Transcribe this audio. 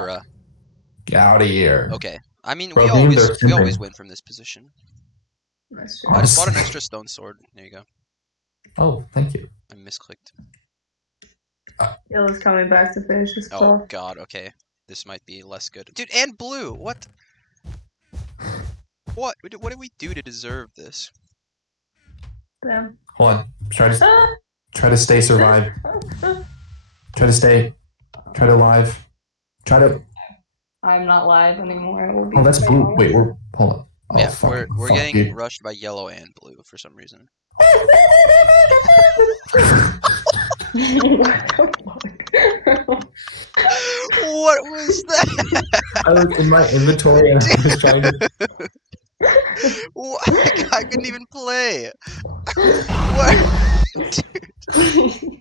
Bruh. Get out of here. Okay. I mean, Bro, we being there always simping. win from this position. That's true. I just bought an Honestly. extra stone sword. There you go. Oh, thank you. I misclicked. Yellow's coming back to finish this Oh puff. god, okay. This might be less good. Dude, and blue! What? What did we do to deserve this? Damn. Hold on. Try to stay survive. Try to stay. Try to live. Try to. I'm not live anymore. It will be Oh, that's quite blue. honest. Wait, we're. Hold on. Oh, Yeah, fuck, we're fuck, getting dude. rushed by yellow and blue for some reason. What the fuck? What was that? I was in my inventory and I was trying to. What? I couldn't even play. What? Dude.